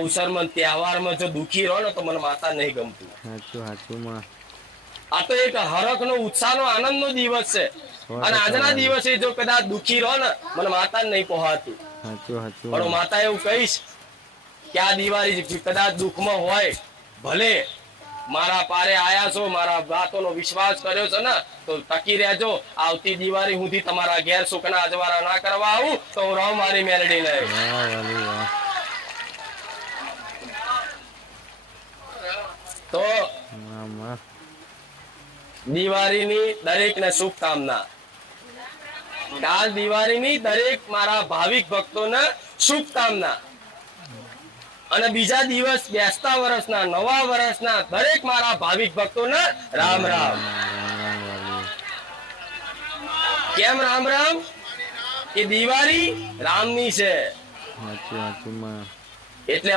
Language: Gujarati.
અવસરમાં તહેવારમાં જો દુખી રહો ને તો મને માતા નહીં ગમતું. સાચું સાચું માં. આ તો એક હરખનો ઉત્સાહનો આનંદનો દિવસ છે. અને આજના દિવસે જો કદાચ દુખી રહો ને મને માતા નહીં પહોંચતું. સાચું સાચું. પણ માતા એવું કહીશ કે આ દિવાળી કદાચ દુઃખમાં હોય ભલે મારા પારે આયા છો, મારા વાતોનો વિશ્વાસ કર્યો છે ને તો ટકી રહેજો. આવતી દિવાળી સુધી તમારા ઘેર સુખના અજવાળા ના કરવા આવું તો હું રહું મારી મેલડી લઈ. તો દિવાળીની દરેકને શુભકામના. કાલ દિવાળીની દરેક મારા ભાવિક ભક્તોને શુભકામના. અને બીજા દિવસ બેસતા વર્ષના નવા વર્ષના દરેક મારા ભાવિક ભક્તોને રામ રામ. કેમ રામ રામ? કે દિવાળી રામની છે એટલે